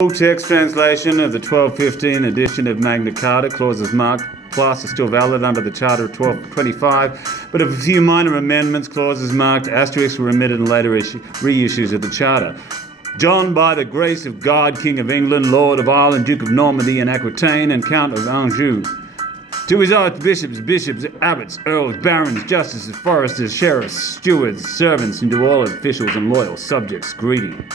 Full text translation of the 1215 edition of Magna Carta, clauses marked plus are still valid under the Charter of 1225, but a few minor amendments, clauses marked asterisk, were omitted in later reissues of the Charter. John, by the grace of God, King of England, Lord of Ireland, Duke of Normandy and Aquitaine, and Count of Anjou, to his archbishops, bishops, abbots, earls, barons, justices, foresters, sheriffs, stewards, servants, and to all officials and loyal subjects, greeting.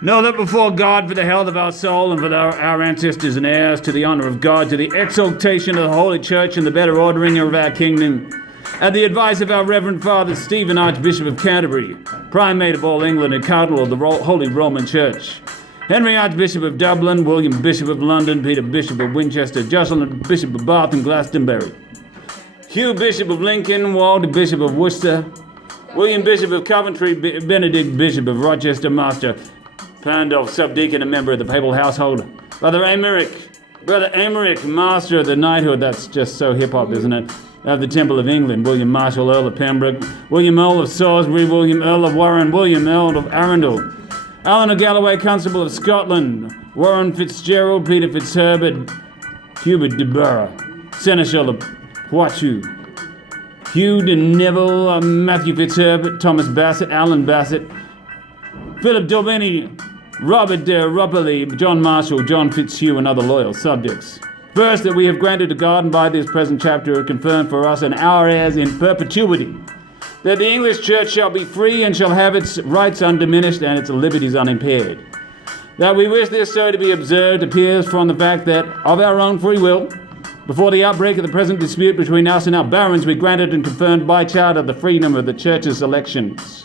Know that before God, for the health of our soul and for our ancestors and heirs, to the honour of God, to the exaltation of the Holy Church and the better ordering of our kingdom, at the advice of our Reverend Father Stephen, Archbishop of Canterbury, Primate of all England and Cardinal of the Holy Roman Church, Henry, Archbishop of Dublin, William, Bishop of London, Peter, Bishop of Winchester, Jocelyn, Bishop of Bath and Glastonbury, Hugh, Bishop of Lincoln, Walter, Bishop of Worcester, William, Bishop of Coventry, Benedict, Bishop of Rochester, Master, Pandulph, subdeacon and member of the papal household, Brother Emmerich, Master of the Knighthood, that's just so hip-hop, isn't it, of the Temple of England, William Marshall, Earl of Pembroke, William Earl of Salisbury, William Earl of Warren, William Earl of Arundel, Alan of Galloway, Constable of Scotland, Warren Fitzgerald, Peter Fitzherbert, Hubert de Burgh, Seneschal of Poitou, Hugh de Neville, Matthew Fitzherbert, Thomas Bassett, Alan Bassett, Philip Daubeny, Robert de Rupperley, John Marshall, John Fitzhugh, and other loyal subjects. First, that we have granted to God and by this present chapter confirmed for us and our heirs in perpetuity, that the English Church shall be free and shall have its rights undiminished and its liberties unimpaired. That we wish this so to be observed appears from the fact that, of our own free will, before the outbreak of the present dispute between us and our barons, we granted and confirmed by charter the freedom of the Church's elections,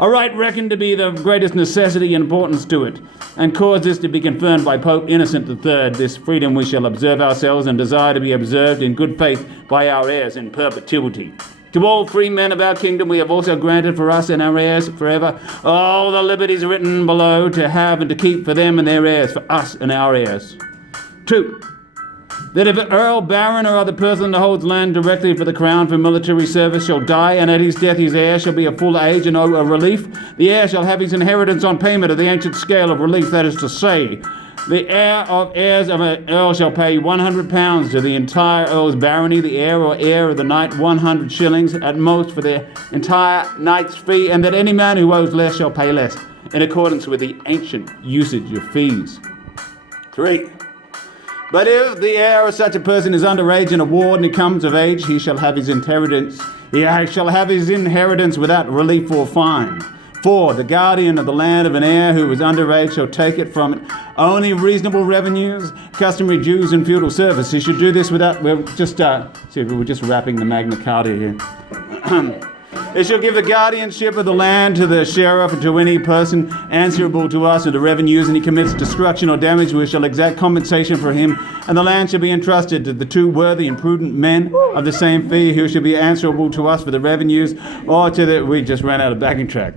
a right reckoned to be the greatest necessity and importance to it, and caused this to be confirmed by Pope Innocent III. This freedom we shall observe ourselves and desire to be observed in good faith by our heirs in perpetuity. To all free men of our kingdom we have also granted for us and our heirs forever all the liberties written below, to have and to keep for them and their heirs, for us and our heirs. 2. That if an earl, baron, or other person that holds land directly for the crown for military service shall die, and at his death his heir shall be of full age and owe a relief, the heir shall have his inheritance on payment of the ancient scale of relief. That is to say, the heir of heirs of an earl shall pay £100 to the entire earl's barony, the heir or heir of the knight 100 shillings at most for the entire knight's fee, and that any man who owes less shall pay less, in accordance with the ancient usage of fees. 3. But if the heir of such a person is underage in a ward and he comes of age, he shall have his inheritance. He shall have his inheritance without relief or fine. 4. The guardian of the land of an heir who is underage shall take it from it only reasonable revenues, customary dues, and feudal service. He should do this without. We're just wrapping the Magna Carta here. They shall give the guardianship of the land to the sheriff and to any person answerable to us of the revenues, and he commits destruction or damage, we shall exact compensation for him, and the land shall be entrusted to the 2 worthy and prudent men of the same fee who shall be answerable to us for the revenues, or to the... We just ran out of backing track.